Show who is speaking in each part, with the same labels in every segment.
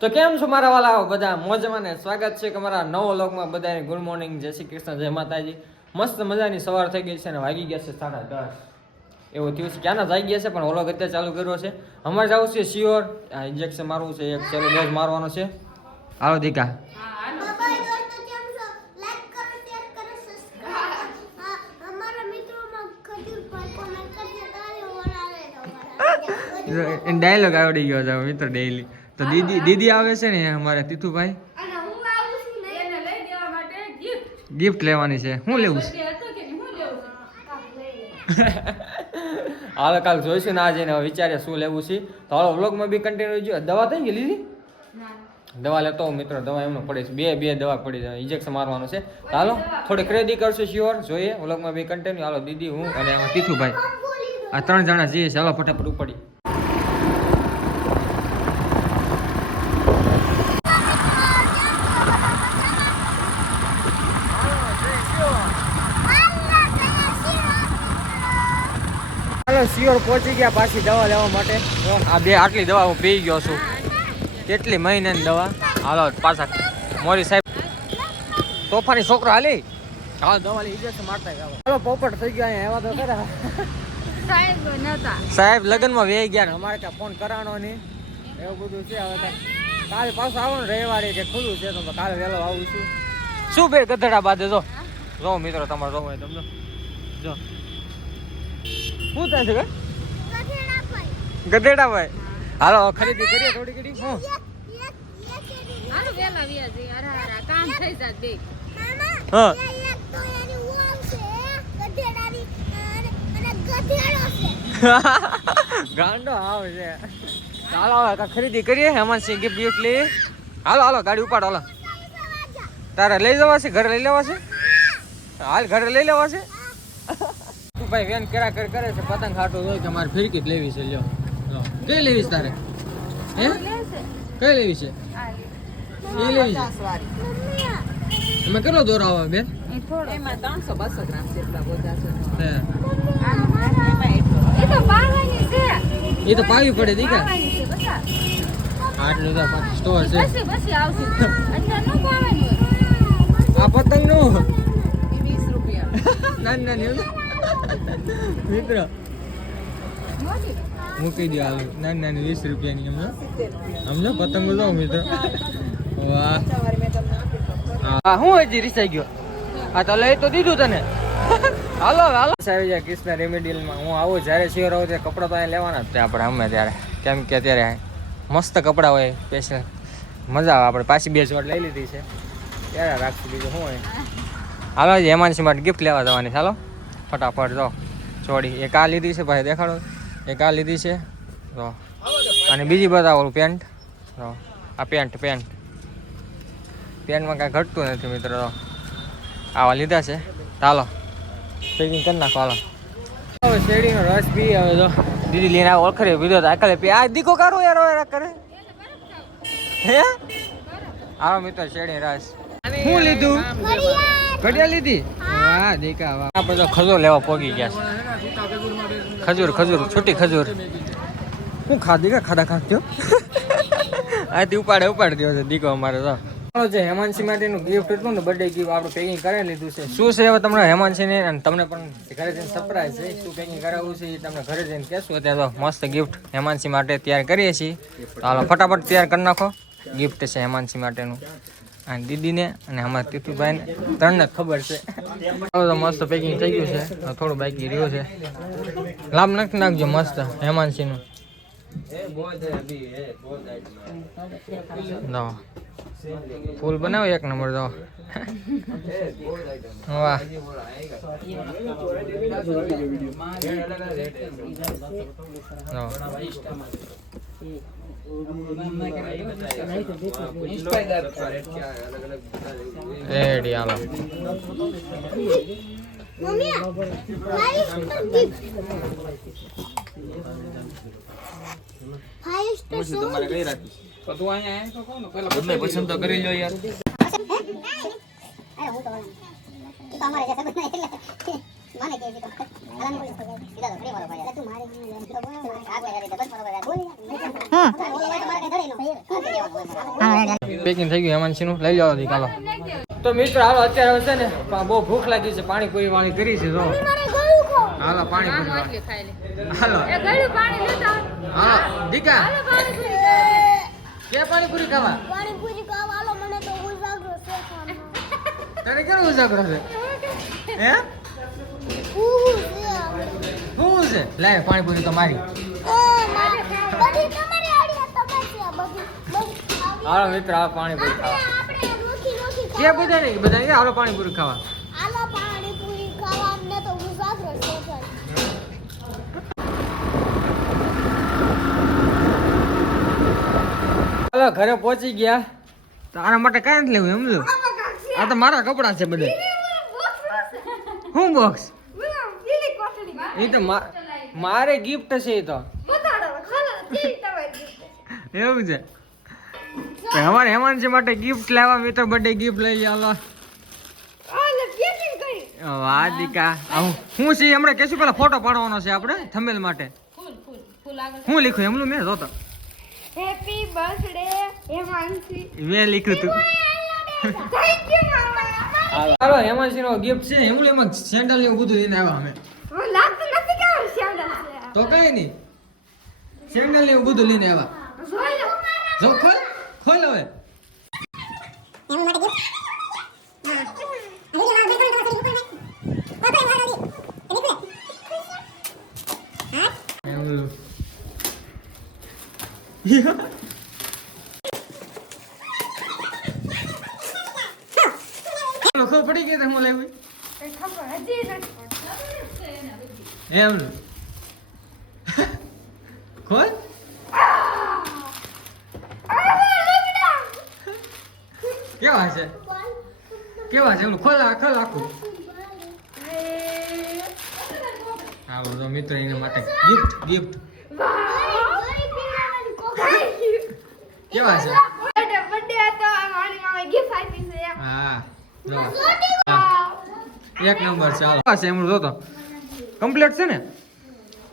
Speaker 1: તો કેમ છો મારા વાલા? બધા મોજમાં ને સ્વાગત છે કે મારા નવો લોકમાં બધાને. ગુડ મોર્નિંગ જય શ્રી કૃષ્ણ જય માતાજી. મસ્ત મજાની સવાર થઈ ગઈ છે અને વાગી ગયા છે સાડા દસ. એવું થયું છે. ક્યાંના જાગી ગયા છે પણ ઓલો અત્યારે ચાલુ કર્યો છે. અમારે જવું છે શ્યોર આ ઇન્જેક્શન મારવું છે એક ચેલો ડોઝ મારવાનો છે. હાલો દીકા.
Speaker 2: તમારા
Speaker 1: ડાયલોગ આવડી ગયો છે મિત્ર ડેઈલી તો દીદી દીદી આવે છે ને અમારે તીતુભાઈ
Speaker 2: અને હું આવું છું ને
Speaker 3: એને લઈ દેવા માટે gift.
Speaker 1: ગિફ્ટ લેવાની છે. શું લેવું છે? હાલ કાલ જોઈશું ના હવે વિચારીએ શું લેવું છે. તો હાલો વ્લોગમાં બી કન્ટિન્યુ જો દવા થઈ ગઈ લીધી? દવા લેતો હું મિત્રો દવા એમનો પડે છે. બે બે દવા પડી જાય. ઇન્જેક્શન મારવાનું છે. તો હાલો થોડી ખરીદી કરશું શ્યોર જોઈએ વ્લોગમાં બી કન્ટિન્યુ હાલો દીદી હું અને તીથુભાઈ. આ ત્રણ જણા જઈએ છીએ હાલો ફટાફટ ઉપડી. હાલો પહોંચી ગયા પાછી દવા લેવા માટે. આ બે આટલી દવા હું પી ગયો છું. કેટલી મહિનાની દવા? હાલો પાછા. મોરી સાહેબ. તોફાની છોકરો હાલી? હા દવા લઈ ઇન્જેક્શન મારતા ગયા હાલો પોપટ થઈ ગયા અહીંયા એવા તો ખરા.
Speaker 3: સાહેબ
Speaker 1: લગ્નમાં વેઈ ગયા. ને અમારે ત્યાં ફોન કરાવવાનો નહીં. એવું બધું છે હવે કાલે પાછું આવો ને રવિવારે કે ખુલ્લું છે તો કાલે વહેલો આવું છું. શું બે ગધડા બાદ જો જો મિત્રો તમારે જો તમને. જો. શું થાય છે કે
Speaker 2: ભાઈ?
Speaker 1: ગધેડા ભાઈ હાલો ખરીદી કરીએ થોડી ઘડી. હું?
Speaker 3: હાલો વહેલા વ્યા જઈએ. અરે, અરે, કામ થઈ જાત બે.
Speaker 1: હા. ગાંડો આવ છે. હાલો હવે ખરીદી કરીએ હેમંતસિંહ સિંહ ગિફ્ટ બિફ્ટ લઈએ હાલો હાલો ગાડી ઉપાડ હાલો. તારે લઈ જવા છે? ઘરે લઈ લેવા છે? હાલ ઘરે લઈ લેવા છે? તું ભાઈ વેન કેરા કર કરે છે પતંગ ખાટું હોય કે મારે ફિરકી જ લેવી છે લ્યો. કઈ લેવી છે તારે? હે? કઈ લેવી છે? એ લેવી છે? એમાં કેટલો દોરો આવે બેન?
Speaker 4: એમાં ત્રણસો બસો ગ્રામ જેટલા બધા છે.
Speaker 1: હે.
Speaker 4: એમાં એટલો
Speaker 3: એ તો
Speaker 1: પાવી પડે દીકા. આટલું તો સ્ટોર છે. આ
Speaker 4: પતંગનું? વીસ રૂપિયા.
Speaker 1: નાની નાની મિત્ર. મૂકી દો હાલ નાની નાની વીસ રૂપિયાની અમને અમને પતંગો લો મિત્ર વાહ. હા હું હજી રીસાઈ ગયો? આ તો લઈ તો દીધું તને. હાલો હાલો. સાહેબ જાય કૃષ્ણ રેમેડિયલમાં હું આવું જ્યારે શિયર આવું ત્યારે કપડાં તો લેવાના જ છે આપણે અમે ત્યારે. કેમ કે અત્યારે મસ્ત કપડાં હોય સ્પેશિયલ મજા આવે, આપણે પાછી બે જોડ લઈ લીધી છે. ત્યારે રાખશું બીજું શું હોય હાલો, હેમાંશી માટે ગિફ્ટ લેવા જવાની ચાલો ફટાફટ જો. જોડી. એક આ લીધી છે, ભાઈ, દેખાડો. એક આ લીધી છે. જો અને બીજી ઓલું પેન્ટ. જો આ પેન્ટ પેન્ટ. પેન્ટમાં કાંઈ ઘટતું નથી મિત્રો આવા લીધા છે. ચાલો પેકિંગ કરી નાખો હાલો. હવે શેરડીનો રસ પી હવે જો દીદી લઈને આવે ઓળખરે પીધો તો આકલે પી આ દીકો કરો યાર કરે. હે? આવો મિત્રો શેરડી રસ. શું લીધું? ઘડિયાળ. લીધી? વાહ દીકા વાહ. આપણે તો ખજૂર લેવા પોગી ગયા છે. ખજૂર ખજૂર છૂટી ખજૂર. હું ખાધી કે ખાડા ખાધ્યો આથી ઉપાડે ઉપાડી દ્યો છે દીકો અમારે તો. જે હેમાંશી માટેનું ગિફ્ટ હતું ને બર્થડે ગિફ્ટ આપણે પેકિંગ કરી લીધું છે. શું છે હવે તમને હેમાંશીને? અને તમને પણ ઘરે જઈને સરપ્રાઈઝ છે. શું પેકિંગ કરાવવું છે એ તમને ઘરે જઈને કહેશું. અત્યારે તો મસ્ત ગિફ્ટ હેમાંશી માટે તૈયાર કરીએ છીએ. તો હાલો ફટાફટ તૈયાર કરી નાખો. ગિફ્ટ છે હેમાંશી માટેનું. અને દીદીને અને અમારા તીતુભાઈને ત્રણને ખબર છે. મસ્ત પેકિંગ થઈ ગયું છે. થોડું બાકી રહ્યું છે. લાભ નાખી નાખજો મસ્ત હેમાંશીનું. દો ફૂલ બનાવો એક નંબર દો વાહ. દો. રેડી હાલો.
Speaker 2: Mummy five star gift five star શું
Speaker 1: પસંદ તો કરી લો યાર.
Speaker 2: તો તો અમારે જશે મને કે તો સીધા તો ફરી બરોબર યાર તું મારે આગળ કરી દે બસ બરોબર યાર બોલ હા મારે કઈ ધરી નો
Speaker 1: પેકિંગ થઈ ગયું હેમાંશીનું લઈ લેવા દી કાલો. તો મિત્રો હાલો અત્યારે હવે છે ને બહુ ભૂખ લાગી છે પાણીપુરી વાળી કરી છે જો.
Speaker 2: ખાવ
Speaker 1: હાલો પાણીપુરી હાલો. હાલો દીકા.
Speaker 3: પાણીપુરી ખાવા.
Speaker 1: કે પાણીપુરી ખાવા?
Speaker 2: પાણીપુરી ખાવા આલો મને તો ઉજાગરો છે
Speaker 1: તને કેનો ઉજાગરો છે? હે?
Speaker 2: હું છે?
Speaker 1: લાય પાણીપુરી તો મારી.
Speaker 2: બધી તમારી આડી તમારી છે બધી.
Speaker 1: હાલો મિત્ર આ પાણી
Speaker 2: પૂરી
Speaker 1: ખાવા કે બધા નહીં બધા નહીં હાલો ખાવા.
Speaker 2: આલો પાણીપુરી ખાવા અમને તો ઉજાગરો છે. ભાઈ
Speaker 1: ઘરે પહોંચી ગયા. તારા માટે કાંઈ નથી લેવું એમ લો આ તો મારા કપડાં છે બધા. શું બોક્સ એ તો મારે ગિફ્ટ છે એ તો. એવું છે. અમારે હેમાનજી માટે ગિફ્ટ લેવા મિત્ર બર્થડે ગિફ્ટ લઈ આલો વાહ દીકા હું છે હમણાં કેશું પેલા ફોટો પાડવાનો છે આપણે થંબેલ માટે. હું લીખું એમનું મેં જોતો.
Speaker 2: હેપી બર્થડે હેમાંશી
Speaker 1: મેં લીખ્યું તું
Speaker 2: થેન્ક યુ મામા.
Speaker 1: હાલો હેમાંશી નો ગિફ્ટ છે એમનું એમાં સેન્ડલ ને બધું લઈને આવ્યા અમે.
Speaker 2: લાગતું નથી કે હું
Speaker 1: તો કઈ નહીં. સેન્ડલ ને બધું લઈને આવ્યા. જો ખોલ હવે એમનું ચાલો ખબર પડી ગઈ હું લેવી? એમનું ખોલ. કેવા છે? કેવા છે? ખોલ ખોલ આખું. તો મિત્રો એના માટે ગિફ્ટ ગિફ્ટ કેવા છે? હા. એક નંબર છે હાલો. છે એમનું? જોતો કમ્પ્લીટ છે ને?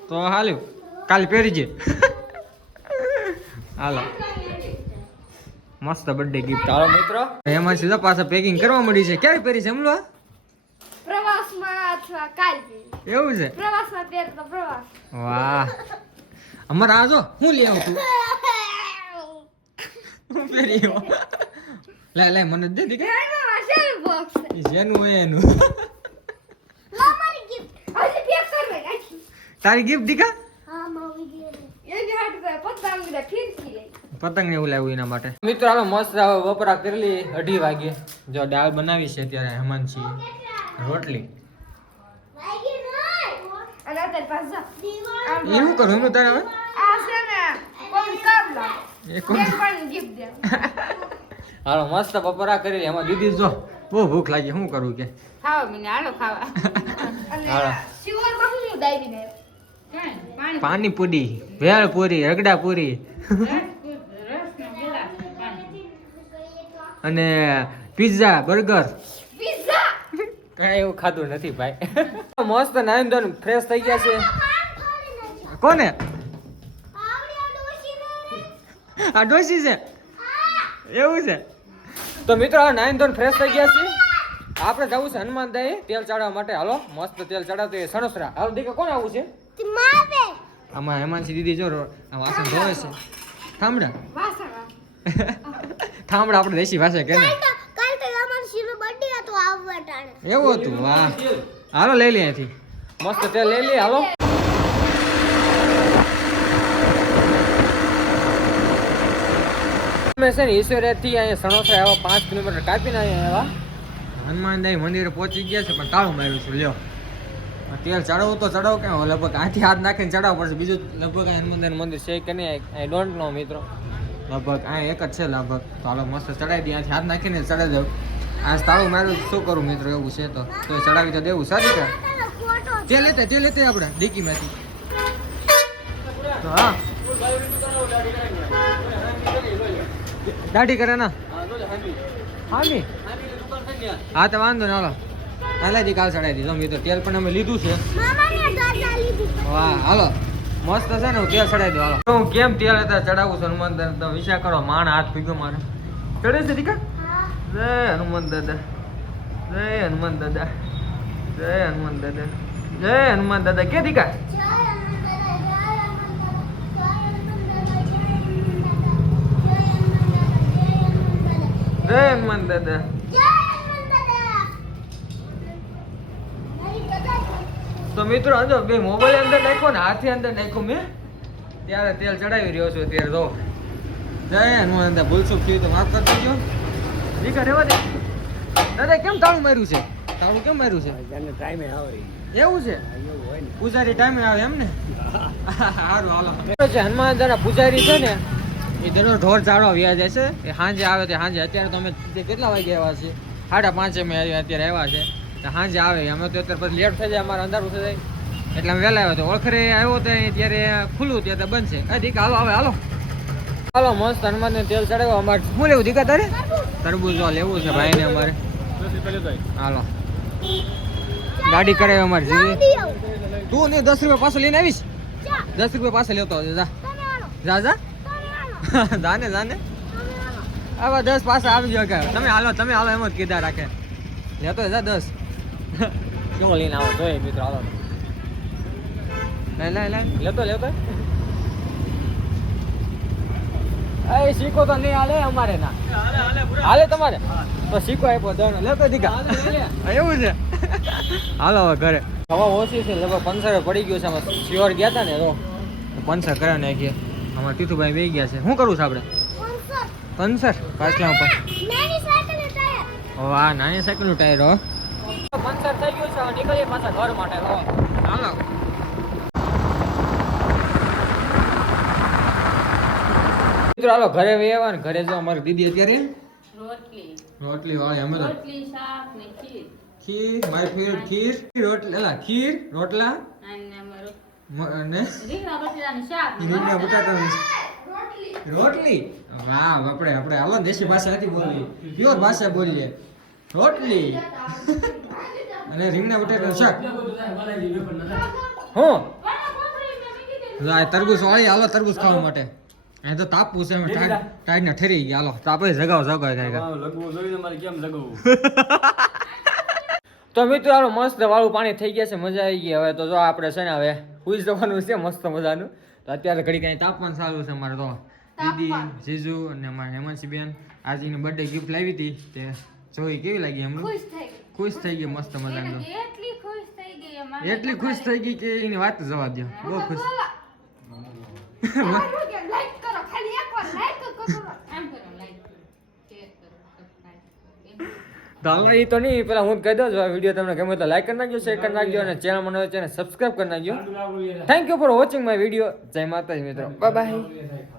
Speaker 1: તો હાલ્યું. કાલે પહેરી જે. હાલો. મસ્ત બર્થડે ગિફ્ટ હાલો મિત્રો. એમાં સીધા પાછા પેકિંગ કરવા મળી છે. ક્યારે પહેરી છે એમલો
Speaker 2: પ્રવાસમાં અથવા કાલ
Speaker 1: એવું છે?
Speaker 2: પ્રવાસમાં પહેરતો પ્રવાસ.
Speaker 1: વાહ. અમારે આ જો હું લઈ આવું તું? હું પહેરી આવ્યો લે લે મને દે દીકરા
Speaker 2: એમાં શેનું બોક્સ છે
Speaker 1: ઈ જેનું હોય એનું.
Speaker 2: લા મારી ગિફ્ટ હજી પેક કરવે નાખી
Speaker 1: તારી ગિફ્ટ દીકા
Speaker 2: હા મારી ગિફ્ટ એની હાટ તો પતંગ ને ફીરકી લઈ
Speaker 1: પતંગ ને એવું લાવ્યું એના માટે. મિત્રો હાલો મસ્ત હવે બપોરા અઢી વાગે. જો દાળ બનાવી છે ત્યારે હેમાંશી રોટલી.
Speaker 2: વાગી નહીં અને અત્યારે પાછા
Speaker 1: એ શું કરું તારે હવે?
Speaker 2: આ છે ને કોઈ કામ લાગે?
Speaker 1: એ કોણ
Speaker 2: પણ ગિફ્ટ દે.
Speaker 1: હાલો મસ્ત બપોરા કરી એમાં દીદી જો બહુ ભૂખ લાગી. શું કરું કે?
Speaker 3: ખાવા મને. હાલો ખાવા.
Speaker 1: હાલો.
Speaker 2: શિવર બહુ હું દાઈ ને
Speaker 3: પાણી
Speaker 1: પૂરી ભેળપુરી
Speaker 3: પૂરી રગડા પૂરી
Speaker 1: અને પિઝા બર્ગર
Speaker 2: પિઝા
Speaker 1: કઈ એવું ખાધું નથી ભાઈ. મસ્ત નાઈન ધોન ફ્રેશ થઈ ગયા છે. કોને?
Speaker 2: આ
Speaker 1: ડોસી છે. એવું છે. તો મિત્રો આ નાઈન ધોન ફ્રેશ થઈ ગયા છે આપણે જવું છે હનુમાન દાઈ તેલ ચડાવવા માટે. હાલો મસ્ત તેલ ચડાવતો એ સણસરા. હાલો દીકરા કોણ આવું છે? આમાં હેમાનસી દીદી જો વાસણ ધોવે છે. થાંભડા. થાંભડા આપણે દેશી ભાષા કે એવું હતું વાહ. હાલો લઈ લે અહીંથી. મસ્ત તેલ લઈ લે હાલો. અમે છે ને ઈશ્વરેથી અહીંયા સણોસરા એવા પાંચ કિલોમીટર કાપીને અહીંયા આવ્યા. હનુમાનદાઈ મંદિરે પહોંચી ગયા છે, પણ તાળું માર્યું છે, લ્યો. તેલ ચડાવવું તો ચડાવ કેમ લગભગ આથી હાથ નાખીને ચડાવવું પડશે, બીજું લગભગ હનુમાનદાઈ મંદિર છે કે નહીં? આઈ ડોન્ટ નો મિત્રો. લગભગ આ એક જ છે, લગભગ. તો હાલો મસ્ત ચડાવી દઈએ, હાથ નાખીને ચડાવી દઉં. આ તાળું માર્યું શું કરું મિત્રો, એવું છે તો. તો ચડાવી તો દેવું સારી કે તે લેતે તે લેતે આપણે, ડીકીમાંથી. હા. દાઢી કરે ના? હાલી હા તો વાંધો ના હાલો. હાલે દી કાલ ચડાવી દીધો મિત્રો તેલ પણ અમે લીધું છે.
Speaker 2: મામાને દાદા લીધી
Speaker 1: વાહ હાલો. મસ્ત છે ને હું તેલ ચડાવી દઉં હાલો. હું કેમ તેલ હતા ચડાવું છું હનુમાન દાદા તો વિચાર કરો માણ હાથ ભીગો મારે. ચડે છે દીકા?
Speaker 2: હા.
Speaker 1: જય હનુમાન દાદા. જય હનુમાન દાદા. જય હનુમાન દાદા. જય હનુમાન દાદા. કે દીકા?
Speaker 2: જય હનુમાન દાદા.
Speaker 1: તો મિત્રો જો બે મોબાઈલ અંદર નાખ્યો ને હાથે અંદર નાખો મેં. ત્યારે તેલ ચડાવી રહ્યો છું ત્યારે જો. જય હનુમાન દાદા ભૂલચૂક થયું તો માફ કરી દેજો. દીકા રેવા દે. દાદા કેમ તાળું માર્યું છે? તાળું કેમ માર્યું છે? એવું છે? પૂજારી ટાઈમે આવે એમ ને સારું હાલો છે હનુમાન દાદા પૂજારી છે ને એ દરરોજ ઢોર ઝાડવા વ્યા જાય છે. એ સાંજે આવે તે સાંજે અત્યારે તો અમે કેટલા વાગે આવ્યા છીએ? સાડા પાંચે અમે અત્યારે આવ્યા છે. તો સાંજે આવે. અમે તો અત્યારે પછી લેટ થઈ જાય. અમારે અંધારું થઈ જાય. એટલે અમે વહેલા આવ્યા તો ઓળખરે આવ્યો તો ત્યારે ખુલ્લું ત્યારે તો બંધ છે. એ દીકા હાલો આવે હાલો. હાલો મસ્ત હનુમાનને તેલ ચડાવ્યો અમારે શું લેવું દીકા તારે? તરબૂજ લેવું છે ભાઈને અમારે. હાલો. ગાડી કરાવી અમારે જેવી તું ને દસ રૂપિયા પાછો લઈને આવીશ? દસ રૂપિયા પાછો લેતો આવજો જા. જા જા. જાને જાને
Speaker 2: આવા
Speaker 1: દસ પાસે આવી ગયો કે તમે હાલો તમે હાલો એમ જ કીધા રાખે. લેતો જા દસ. શું લઈને આવો? જોઈએ મિત્રો હાલો. લઈ લઈ લઈ. લેતો લેતો. એ શીખો તો નહીં હાલે અમારે ના. હાલે તમારે? તો શીખો આપ્યો દોનો લેતો દીકા. એવું છે? હાલો હવે ઘરે. હવા ઓછી છે લગભગ પંચર પડી ગયું છે અમે શ્યોર ગયા હતા ને તો પંચર કર્યા નાખીએ અમારે તીથુભાઈ બે ગયા છે. શું કરવું છે આપણે? પંચર પાછલા ઉપર. વાહ નાની સાયકલનું ટાયર હો. પંચર થઈ ગયું છે નીકળીએ પાછા ઘર માટે હો. હાલો. મિત્રો હાલો ઘરે વેવા ને ઘરે જો અમારી દીદી અત્યારે.
Speaker 3: રોટલી.
Speaker 1: રોટલી વાળી અમે
Speaker 3: રોટલી શાક ને ખીર.
Speaker 1: ખીર માય ફેવરેટ ખીર. રોટલી એલા ખીર રોટલા.
Speaker 3: અને
Speaker 1: અને?
Speaker 3: રીંગણા બટેટાનું
Speaker 1: રોટલી. વાહ આપણે આપણે હાલો દેશી ભાષા નથી બોલી પ્યોર ભાષા બોલીએ. રોટલી. અને રીંગણા બટાટાનું શાક. હું. તરબૂચ વાળી હાલો તરબૂચ ખાવા માટે. અહીં તો તાપ પૂછે એમ ટાઈટ ને ઠરી ગયા હાલો. તાપે જગાવ જગાવ જગાવ. કાંઈક તો મિત્રો આનું મસ્ત વાળું પાણી થઈ ગયા છે મજા આવી ગઈ. હવે તો જો આપણે છે ને હવે ખુશ જવાનું છે મસ્ત મજાનું. તો અત્યારે ઘડી કઈ તાપમાન સારું છે અમારે તો. દીદી જીજુ અને અમારા હેમાંશી બેન આજે એની બર્થડે ગિફ્ટ લાવી હતી. તે જોઈ કેવી લાગી એમનું?
Speaker 3: ખુશ થઈ ગઈ.
Speaker 1: મસ્ત મજાનું.
Speaker 3: એટલે એટલી ખુશ થઈ ગઈ
Speaker 1: કે એની વાત જવા દો બહુ ખુશ
Speaker 2: લાઈક કરો ખાલી એકવાર લાઈક કરો
Speaker 3: આમ કરો લાઈક કરો શેર કરો સબસ્ક્રાઇબ કરો
Speaker 1: તો હાલમાં એ તો નહીં પેલા હું કહી દઉં વીડિયો તમને ગમે તો લાઈક કરી નાખજો શેર કરી નાખજો અને ચેનલ મને હોય છે સબસ્ક્રાઇબ કરી નાખજો. Thank you for watching my video જય માતાજી મિત્રો. Bye bye